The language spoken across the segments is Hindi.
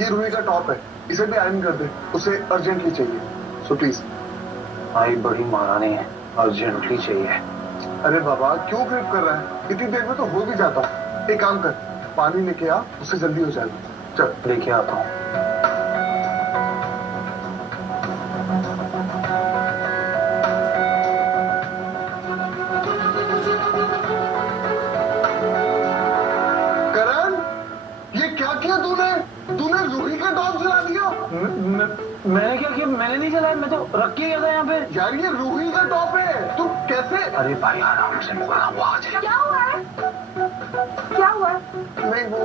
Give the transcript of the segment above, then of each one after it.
ये रूही का टॉप है, इसे भी आयरन कर दे, उसे अर्जेंटली चाहिए, सो प्लीज। भाई बड़ी महारानी है, अर्जेंटली चाहिए। अरे बाबा क्यों क्रिप कर रहा है, इतनी देर में तो हो भी जाता। एक काम कर, पानी लेके आ, उससे जल्दी हो जाएगा। चल लेके आता हूँ। करण, ये क्या किया तूने? तूने रूही का टॉप जला दिया। मैंने क्या किया? मैंने नहीं जलाया, मैं तो रख के गया था यहाँ पे। यार ये रूही का टॉप है, तू कैसे? अरे भाई आराम से बोला, वो आ जाए। क्या हुआ है? क्या हुआ है? नहीं वो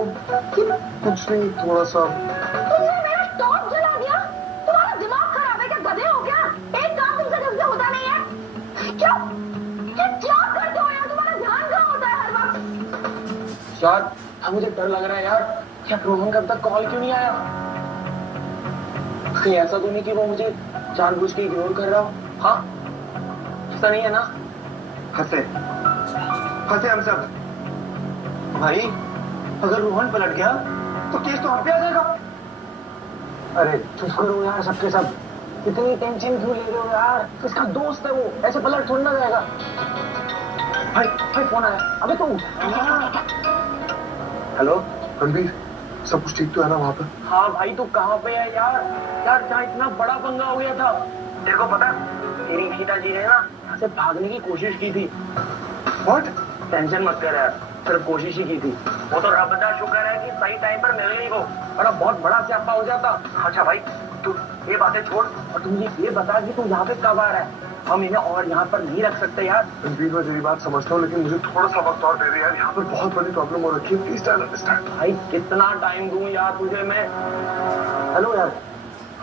कुछ नहीं, थोड़ा सा। तुमने मेरा टॉप जला दिया? तुम्हारा दिमाग खराब है क्या? गधे हो क्या? एक काम तुमसे ढंग से होता नहीं है क्या? क्या करते हो यार? तुम्हारा ध्यान कहाँ होता है हर वक्त? यार अब मुझे डर लग रहा है यार, क्या रोहन का अब तक कॉल क्यों नहीं आया? कहीं ऐसा तो नहीं कि वो मुझे जानबूझ के इग्नोर कर रहा हो? हाँ ऐसा नहीं है ना? हंसे हंसे हम सब। भाई अगर रोहन पलट गया तो केस तो हम पे आ जाएगा। अरे चुप करो यार सबके सब, इतनी टेंशन क्यों ले रहे हो यार? इसका दोस्त है वो, ऐसे पलट थोड़ी ना जाएगा। भाई भाई फोन आया, अबे तू। हेलो रणवीर, सब कुछ ठीक तो है ना वहाँ पर? हाँ भाई तू कहाँ पे है यार? यार जहाँ इतना बड़ा पंगा हो गया था, तेरे को पता है तेरी गीता जी ने ना यहाँ से भागने की कोशिश की थी। व्हाट? टेंशन मत कर यार, सिर्फ कोशिश ही की थी। वो तो रब का शुक्र है कि सही टाइम पर मिल गई वो, बड़ा बहुत बड़ा स्यापा हो जाता। अच्छा भाई तू ये बातें छोड़ और तू मुझे ये बता कि तू यहाँ पे कब आ रहा है? हम इन्हें और यहाँ पर नहीं रख सकते यार। रणवीर मैं तेरी बात समझता हूँ, लेकिन मुझे थोड़ा सा वक्त और दे दे यार, यहाँ पर बहुत बड़ी प्रॉब्लम हो रखी है, प्लीज ट्राई अंडरस्टैंड। भाई कितना टाइम दूं यार तुझे मैं? हेलो यार,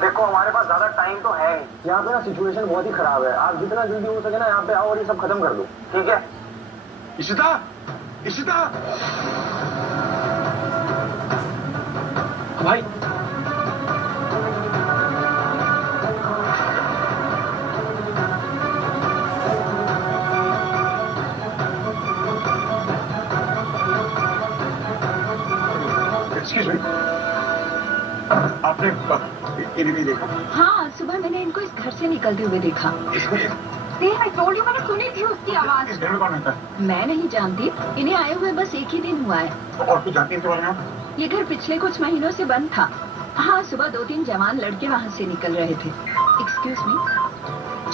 देखो हमारे पास ज्यादा टाइम तो है नहीं, यहाँ पे ना सिचुएशन बहुत ही खराब है। आप जितना जल्दी हो सके ना यहाँ पे आओ और ये सब खत्म कर दो, ठीक है? इशिता, इशिता। भाई एक्सक्यूज मी, आपने इन्हें नहीं देखा? हाँ, सुबह मैंने इनको इस घर से निकलते हुए देखा। I told you, मैंने सुनी थी उसकी आवाज। इस घर में कौन रहता है? मैं नहीं जानती, इन्हें आए हुए बस एक ही दिन हुआ है। और कुछ जानती है इनके बारे में आप? ये घर पिछले कुछ महीनों से बंद था। हाँ, सुबह 2-3 जवान लड़के वहाँ से निकल रहे थे। Excuse me.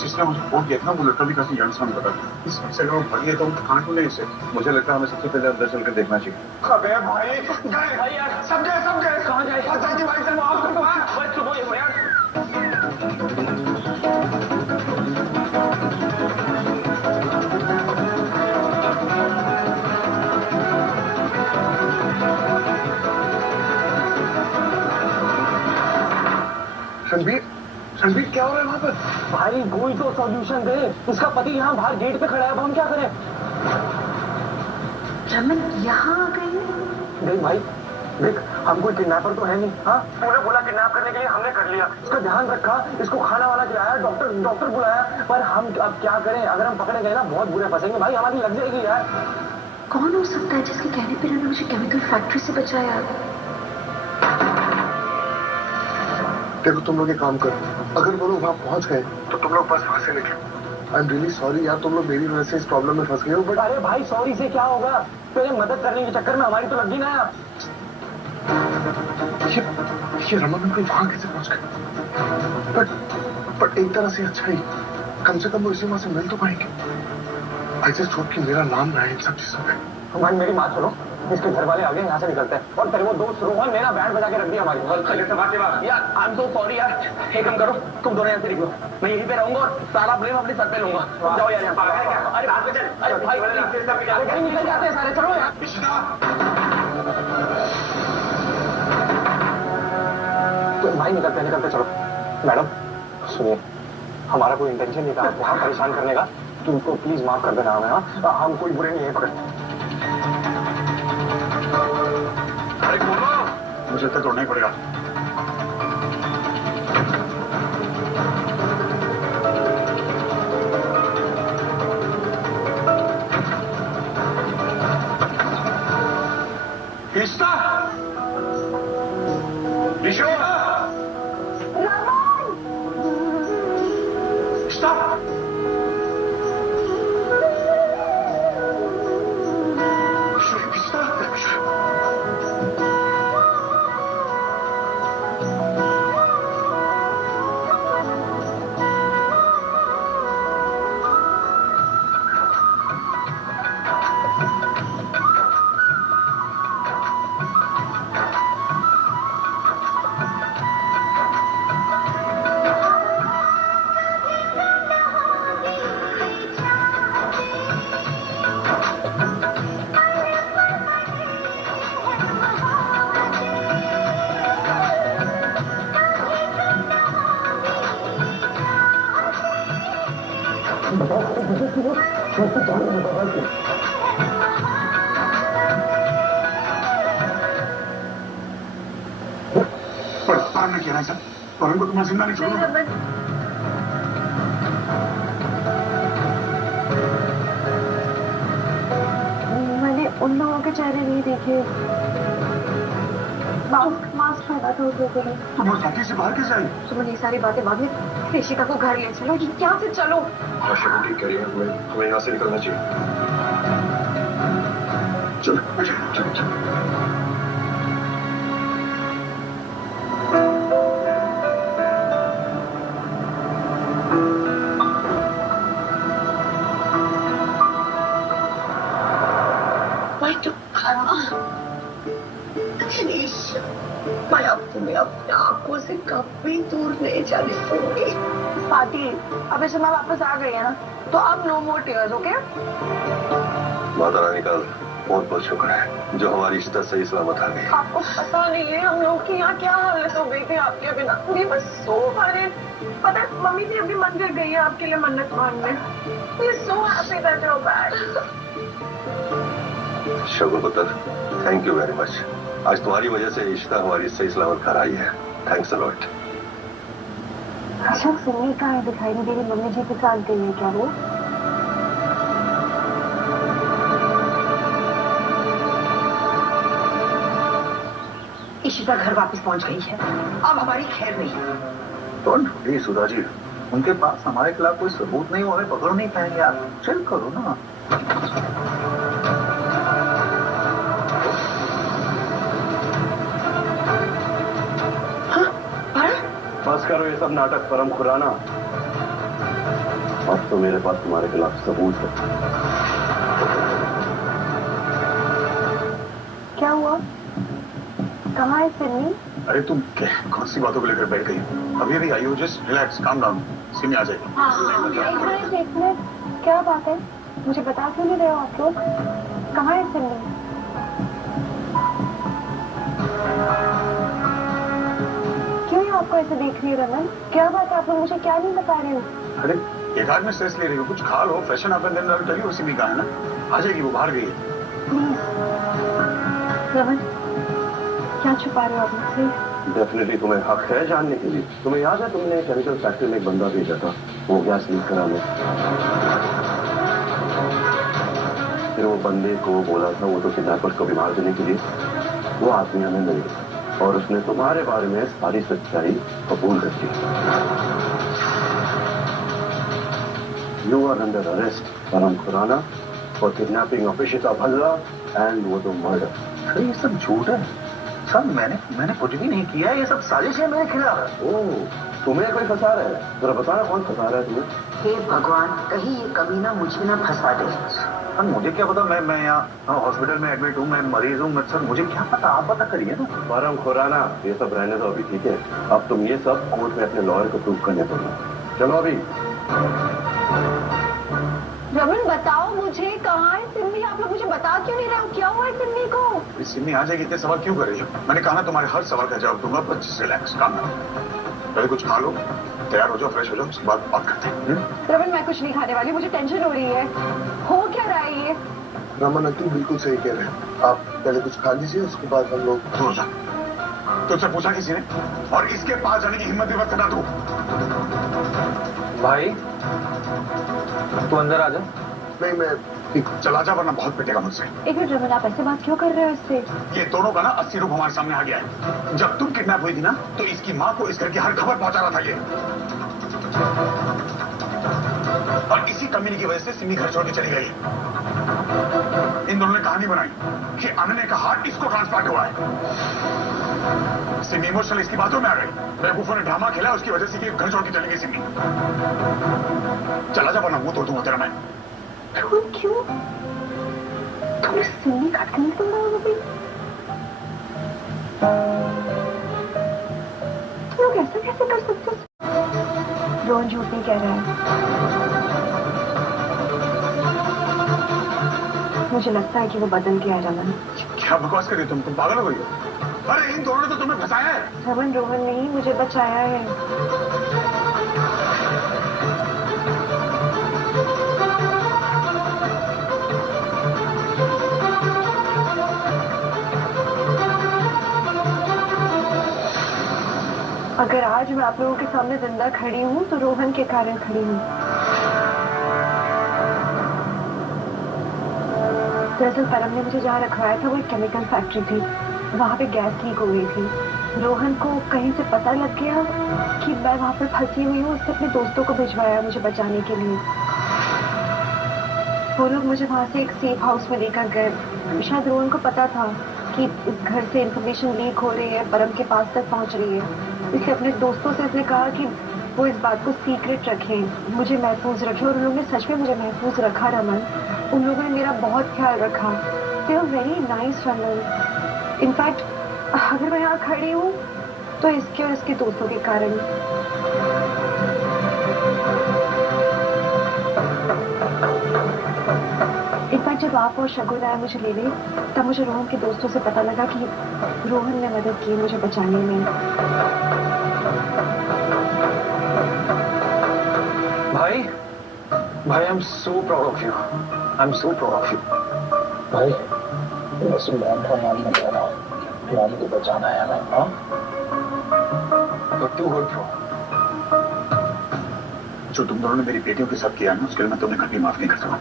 जिसने मुझे फोन किया था ना, वो लड़का भी काफी यंग सा लग रहा था। इस वक्त से अगर वो बड़ी है तो हम कहाँ ढूंढे इसे? मुझे लगता है हमें सबसे पहले अंदर चलकर देखना चाहिए। अबे भाई, गए भाई यार, सब गए। कहाँ जाए? जल्दी भाई से माफ कर दो। बस चुप हो यार। रणवीर, रणवीर क्या हो रहा है वहाँ पर? भाई कोई तो सॉल्यूशन दे, इसका पति यहाँ बाहर गेट पे खड़ा है, अब हम क्या करें? रमन यहाँ आ गई है? देख भाई देख, हम कोई किडनैपर तो है नहीं। हाँ तूने बोला किडनैप करने के लिए, हमने कर लिया, इसका ध्यान रखा, इसको खाना वाना खिलाया, डॉक्टर बुलाया, पर हम अब क्या करें? अगर हम पकड़े गए ना बहुत बुरे फंसेंगे भाई, हमारी लग जाएगी यार। कौन हो सकता है जिसके कहने पर उन्होंने मुझे केमिकल फैक्ट्री से बचाया? देखो तुम लोग एक काम करो, अगर वो लोग वहाँ पहुँच गए तो तुम लोग बस वहाँ से निकलो। आई एम रियली सॉरी यार, तुम लोग मेरी वजह से इस प्रॉब्लम में फंस गए हो, बट अरे भाई सॉरी से क्या होगा? तेरे मदद करने के चक्कर में हमारी तो लगी ना यार। ये रमन अंकल वहाँ कैसे पहुँच गए? बट एक तरह से अच्छा ही, कम से कम वो इसी वहाँ से मिल तो पाएंगे। आई जस्ट होप कि मेरा नाम ना है इन सब चीजों में। हमारी मेरी बात सुनो, इसके घर वाले आगे यहाँ से निकलते हैं, और तेरे वो दोस्त रोहन ने ना बैंड बजा के रख दिया हमारी। यार आई एम सो सॉरी यार, एक काम करो, तुम दोनों यहाँ से निकलो, मैं यहीं पे रहूंगा और सारा ब्लेम अपने सर पे लूंगा। जाओ यार यहाँ। अरे बात चल, अरे भाई कहीं निकल जाते हैं सारे, चलो यार। तो भाई निकलते चलो। मैडम सुनिए, हमारा कोई इंटेंशन नहीं था वहाँ परेशान करने का, तुमको प्लीज माफ कर देना हमें। हाँ हम कोई बुरे नहीं है, पकड़। अरे बोलो, मुझे तो तोड़ना ही पड़ेगा। हिस्सा, निशो, पर मैं कह रहा है सर, वरुण को तुम्हारा जिंदा नहीं छोड़ूंगा। मैंने उन लोगों के चेहरे नहीं देखे, मास्क लगा था उस लोगों ने। तुम उस धरती से बाहर कैसे आई? सुमन, ये सारी बातें बाद में ऋषिका को घर ले चलो, यहाँ से चलो। शगुन ठीक करिए, हमें यहाँ से निकलना चाहिए। चलो चलो चलो। मैं अब तुम्हें अपने आंखों से कभी दूर नहीं जाने दूंगी। पार्टी, अब इसे मैं वापस आ गई है ना, तो अब no more tears, okay? Mata Rani का बहुत बहुत शुक्र है जो हमारी इश्ता सही सलामत आ गई। आपको पता नहीं है हम लोग की यहाँ क्या हालत हो गई थी आपके बिना। ये बस सो मारे, पता है मम्मी जी अभी मंदिर गई है आपके लिए मन्नत मांगने। We are so happy that you are back. Shagun पुत्र, थैंक यू वेरी मच। आज तुम्हारी वजह से इश्ता हमारी सही सलामत घर आई है। Thanks a lot. अच्छा, सुनिए कहाँ दिखाई नहीं दे रही? मम्मी जी के साथ गई है क्या वो? इशिता घर वापस पहुंच गई है, अब हमारी खैर नहीं। डोंट वरी सुधा जी, उनके पास हमारे खिलाफ कोई सबूत नहीं, वो हमें पकड़ नहीं पाएंगे। आप चिल करो ना। बस करो ये सब नाटक परम खुराना। अब तो मेरे पास तुम्हारे खिलाफ सबूत है। क्या हुआ? कहाँ है सिन्नी? अरे तुम कौन सी बातों को लेकर बैठ गई? अभी अभी आई हो, just relax, calm down, Simi आ जाएगी। एक मिनट, क्या बात है? मुझे बता क्यों नहीं रहे हो आप लोग? कहाँ है सिन्नी? क्यों आपको ऐसे देख रही है रमन? क्या बात है, आप लोग मुझे क्या नहीं बता रहे हो? अरे एक आध में स्ट्रेस ले रही हो, कुछ खा लो, freshen up and then tell you Simi का है ना, आ जाएगी, वो बाहर गई है। रमन, क्या छुपा रहे हो आप मुझसे? डेफिनेटली तुम्हें हक है जानने के लिए। तुम्हें याद है तुमने केमिकल फैक्ट्री में एक बंदा भेजा था वो गैस लीक कराने? फिर वो बंदे को बोला था वो तो किडनैपर्स को बीमार देने के लिए, वो आदमी हमें मिल गया और उसने तुम्हारे बारे में सारी सच्चाई कबूल कर दी। You are under arrest Param Khurana for kidnapping of Ishita Bhalla and वो तो मर्डर। अरे ये सब झूठ है सर, मैंने कुछ भी नहीं किया, ये सब साजिश है मेरे खिलाफ। ओह, तुम्हें कोई फंसा रहा है? जरा बताना कौन फंसा रहा है तुम्हें? हे भगवान, कहीं ये कमीना मुझे ना फंसा दे। सर मुझे क्या पता, मैं यहाँ हॉस्पिटल में एडमिट हूँ, मैं मरीज हूँ, सर मुझे क्या पता, आप पता करिए ना। परम खुराना, ये सब रहने दो अभी, ठीक है? अब तुम ये सब कोर्ट में अपने लॉयर को प्रूव करने दो। चलो अभी। रमन बताओ मुझे, कहाँ है सिन्नी? आप लोग मुझे बता क्यों नहीं रहे हो? क्या हुआ है सिन्नी को? सिमी आ जाएगी, इतने सवाल क्यों कर रही हो? मैंने कहा ना तुम्हारे हर सवाल का जवाब दूंगा, बस रिलैक्स, काम करो। पहले कुछ खा लो, तैयार हो जाओ, फ्रेश हो जाओ, उसके बाद बात करते हैं। रमन मैं कुछ नहीं खाने वाली, मुझे टेंशन हो रही है। हो क्या रहा है ये? रमन तुम बिल्कुल सही कह रहे हैं। आप पहले कुछ खा लीजिए, उसके बाद हम लोग। हो जा, तुझसे पूछा किसी ने? और इसके पास जाने की हिम्मत भी मत करना तू। भाई तू अंदर आ जा। नहीं, मैं चला जा वरना बहुत पिटेगा मुझसे। एक मिनट रमन, आप ऐसे बात क्यों कर रहे हो इससे? ये दोनों का ना 80 रूप हमारे सामने आ गया है। जब तुम किडनैप हुई थी ना, तो इसकी माँ को इस घर की हर खबर पहुंचा रहा था ये। और इसी कमीनी की वजह से सिमी घर छोड़ के चली गई। इन दोनों ने कहानी बनाई कि अनन्या का हार्ट इसको ट्रांसप्लांट हुआ है। सिमी इमोशनल इसकी बातों में आ गई। बेवकूफों ने ड्रामा खेला, उसकी वजह से घर छोड़ के चली गई सिमी। चला जा वरना मुंह तोड़ दूंगा तेरा मैं। क्यों? तुम सिन्नी काट के नहीं तुम लोग अभी? तुम लोग ऐसा कैसे कर सकते हो? रोहन झूठ नहीं कह रहा है। मुझे लगता है कि वो बदल गया है रमन। क्या बकवास कर रही हो तुम पागल हो गई हो? अरे इन दोनों ने तो तुम्हें फंसाया है। रमन रोहन नहीं, मुझे बचाया है। अगर आज मैं आप लोगों के सामने जिंदा खड़ी हूँ तो रोहन के कारण खड़ी हूँ। दरअसल परम ने मुझे जहाँ रखवाया था वो एक केमिकल फैक्ट्री थी। वहाँ पे गैस लीक हो गई थी। रोहन को कहीं से पता लग गया कि मैं वहाँ पर फंसी हुई हूँ। उसने अपने दोस्तों को भिजवाया मुझे बचाने के लिए। वो लोग मुझे वहाँ से एक सेफ हाउस में लेकर गए। शायद रोहन को पता था कि इस घर से इंफॉर्मेशन लीक हो रही है, परम के पास तक पहुँच रही है। इसलिए अपने दोस्तों से उसने कहा कि वो इस बात को सीक्रेट रखें, मुझे महफूज रखें। और उन लोगों ने सच में मुझे महफूज रखा रमन। उन लोगों ने मेरा बहुत ख्याल रखा। They were very nice Raman. In fact अगर मैं यहाँ खड़ी हूँ तो इसके और इसके दोस्तों के कारण। इनफैक्ट जब आप और शगुन आए मुझे लेने, तब मुझे रोहन के दोस्तों से पता लगा कि रोहन ने मदद की मुझे बचाने में। भाई I am so proud of you. I am so proud of you. भाई बस मैम का नाम नहीं कह रहा, मैम को बचाना है ना। हाँ तो टू गुड ब्रो। जो तुम दोनों ने मेरी बेटियों के साथ किया ना, उसके लिए मैं तुम्हें कभी माफ नहीं कर सकता।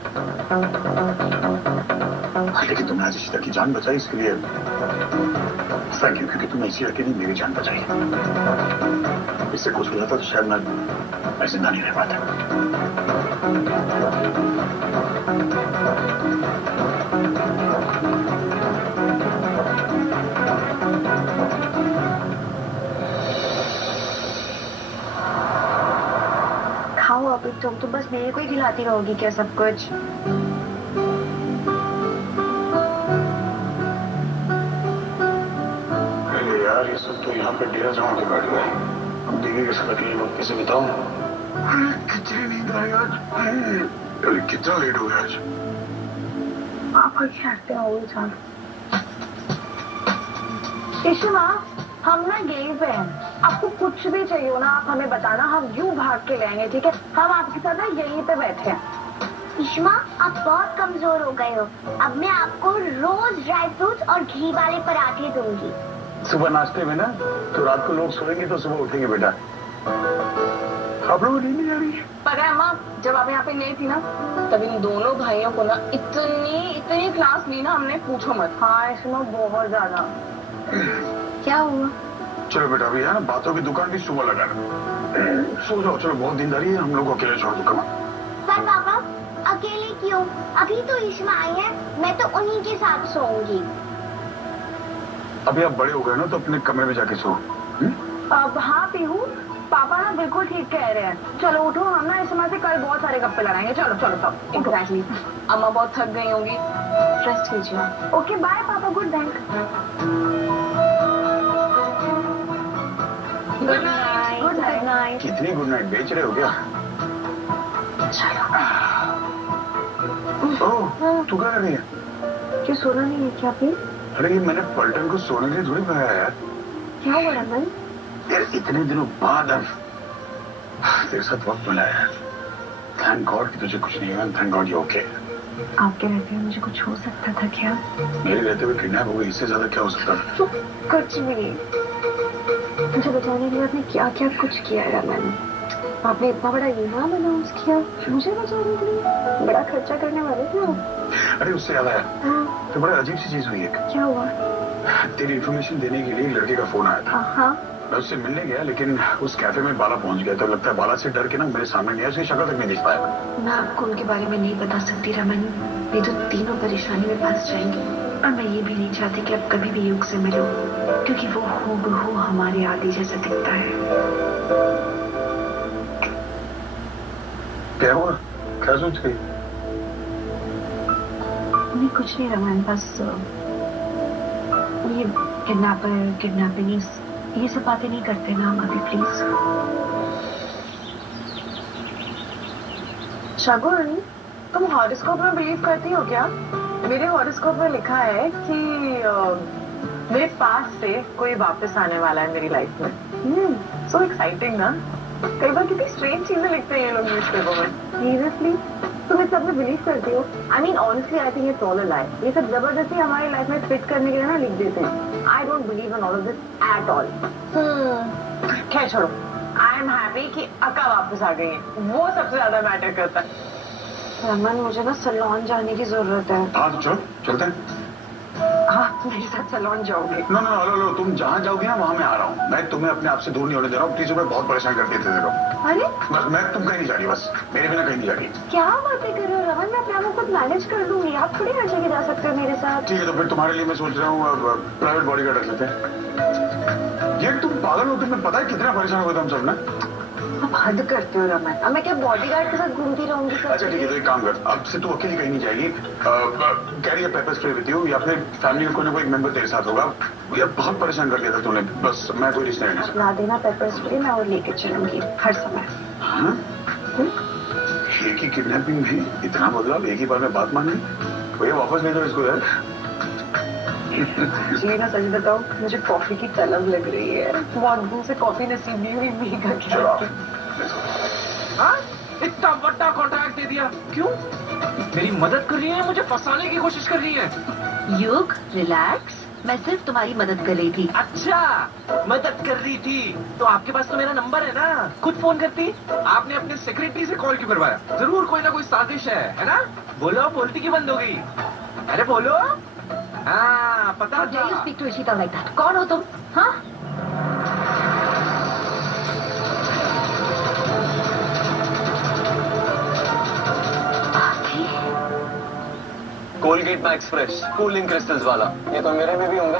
लेकिन तुमने आज इशिता की जान बचाई, इसके लिए थैंक यू। क्योंकि तुमने इसी लड़के ने मेरी जान बचाई। इससे कुछ हो जाता तो शायद मैं जिंदा नहीं रह पाता। खाओ अभी। तुम तो बस मेरे को ही खिलाती रहोगी क्या सब कुछ? अरे यार, ये सब तो यहाँ पे डेरा जमा के बैठ गए। हम देंगे के साथ अकेले वक्त कैसे बिताऊं? अरे कितनी नींद आई आज। अरे कितना लेट हो गया आज। पापा खेलते हो जान। इशिमा, हम ना यहीं पे हैं। आपको कुछ भी चाहिए हो ना, आप हमें बताना, हम यूं भाग के लाएंगे, ठीक है? हम आपके साथ ना यहीं पे बैठे हैं। इश्मा, आप बहुत कमजोर हो गए हो। अब मैं आपको रोज ड्राई फ्रूट्स और घी वाले पराठे दूंगी। सुबह नाश्ते में ना, तो रात को लोग सोएंगे तो सुबह उठेंगे बेटा। आप लोगों को नींद नहीं आ रही है? पता है अम्मा, जब आप यहाँ पे नहीं थी ना, तब इन दोनों भाइयों को ना इतनी क्लास ली ना हमने, पूछो मत। हाँ इशिमा, बहुत ज्यादा। क्या हुआ? चलो बेटा, अभी है ना बातों की दुकान भी सुबह लगाना। सो जाओ, चलो बहुत नींद आ रही है, हम लोग को अकेले छोड़ दो। कमा पर पापा, अकेले क्यों? अभी तो इश्मा आई है, मैं तो उन्हीं के साथ सोऊंगी। अभी आप बड़े हो गए ना, तो अपने कमरे में जाके सो। अब हाँ पीहू, पापा ना बिल्कुल ठीक कह रहे हैं। चलो उठो, हम ना इशिमा से कल बहुत सारे गप्पे लड़ाएंगे। चलो चलो सब। एग्जैक्टली। अम्मा बहुत थक गई होंगी, रेस्ट कीजिए। ओके बाय पापा, good night. Good night. Good night. कितनी गुड नाइट बेच रहे हो क्या? ओह, तू क्या कर रही है? क्यों सोना नहीं है क्या अभी? अरे ये मैंने पलटन को सोने के लिए थोड़ी बनाया यार। क्या हुआ रमन? यार इतने दिनों बाद अब तेरे साथ वक्त मिला है। थैंक गॉड कि तुझे कुछ नहीं हुआ। Thank God you okay. आपके रहते हुए मुझे कुछ हो सकता था क्या? मेरे रहते हुए किडनैप हो गई, इससे ज्यादा क्या हो सकता था? कुछ भी। मुझे बचाने के लिए आपने क्या क्या कुछ किया रमन। आपने इतना बड़ा इनाम अनाउंस किया मुझे बचाने के लिए। बड़ा खर्चा करने वाले थे आप। अरे उससे याद आया, हाँ। तो बड़ा अजीब सी चीज हुई है। क्या हुआ? तेरी इन्फॉर्मेशन देने के लिए एक लड़के का फोन आया था। हाँ। मैं उससे मिलने गया, लेकिन उस कैफे में बाला पहुंच गया। तो लगता है बाला से डर के ना मेरे सामने नहीं आया, उसकी शक्ल तक नहीं दिख पाया। मैं आपको उनके बारे में नहीं बता सकती रमन। ये तो तीनों परेशानी में फंस जाएंगे। और मैं ये भी नहीं चाहती कि आप कभी भी युग से मिलो, क्योंकि वो हूबहू हमारे आदि जैसा दिखता है। क्या हुआ? क्या सोच रही? नहीं कुछ नहीं रमन, बस ये किडनैपर किडनैपिंग ये सब बातें नहीं करते ना हम अभी, प्लीज। शगुन, तुम हॉरोस्कोप में बिलीव करती हो क्या? मेरे हॉरोस्कोप में लिखा है कि मेरे पास से कोई वापस आने वाला है मेरी लाइफ में। सो एक्साइटिंग ना। कई बार कितनी स्ट्रेंज चीजें लिखते हैं ये लोग न्यूज़पेपर में। सीरियसली तुम इस सब में बिलीव करती हो? I mean honestly I think it's all a lie. ये सब जबरदस्ती हमारी लाइफ में फिट करने के लिए ना लिख देते हैं। I don't believe in all of this at all. खैर छोड़ो, आई एम हैप्पी कि अक्का वापस आ गई है, वो सबसे ज्यादा मैटर करता है। रमन, मुझे ना सैलून जाने की जरूरत है। हाँ तो चलो चलते हैं। हाँ, मेरे साथ सैलून जाओगे? नो नो नो लो, तुम जहाँ जाओगी ना वहाँ मैं आ रहा हूँ। मैं तुम्हें अपने आप से दूर नहीं होने दे रहा हूँ। प्लीज, तुम्हें बहुत परेशान करती है देखो। अरे बस मैं तुम कहीं नहीं जा रही, बस मेरे बिना कहीं नहीं जा रही। क्या बातें कर रहे हो रमन, मैं अपने आप को खुद मैनेज कर लूंगी, आप थोड़ी हर जगह जा सकते हो मेरे साथ। ठीक है, तो फिर तुम्हारे लिए मैं सोच रहा हूँ प्राइवेट बॉडीगार्ड रख लेते हैं। ये तुम पागल हो, तुम्हें पता है कितना परेशान हो गए हम सब ना। आप हद करते हो रमन, अब मैं क्या बॉडीगार्ड के साथ घूमती रहूंगी सब अच्छा ठीक है, तो एक काम कर, अब से तू अकेली कहीं नहीं जाएगी। Carry a paper spray with you, या फिर फैमिली में कोई ना कोई मेंबर तेरे साथ होगा। यार बहुत परेशान कर दिया था तूने, बस मैं कोई रिश्ता नहीं ला देना पेपर स्प्रे, मैं और लेके चलूंगी हर समय। हाँ? एक ही किडनैपिंग में इतना बदलाव एक ही बार में बात माने? भैया वापस ले जाओ इसको यार। जी ना, सच बताओ, मुझे कॉफी की तलब लग रही है। बहुत दिन से कॉफी नसीब नहीं हुई। मेगा चलो क्या? हाँ? इतना बड़ा कॉन्ट्रैक्ट दे दिया, क्यों? मेरी मदद कर रही है, मुझे फंसाने की कोशिश कर रही है। युग, रिलैक्स, मैं सिर्फ तुम्हारी मदद कर रही थी। अच्छा, मदद कर रही थी तो आपके पास तो मेरा नंबर है ना, खुद फोन करती। आपने अपने सेक्रेटरी से कॉल क्यों करवाया? जरूर कोई ना कोई साजिश है ना? बोलो, बोलती क्यों बंद हो गई? अरे बोलो। हाँ, पता How dare you था। speak to Ishita like that? कौन हो तुम? हाँ? Colgate max fresh cooling crystals वाला, ये तो मेरे में भी होंगे।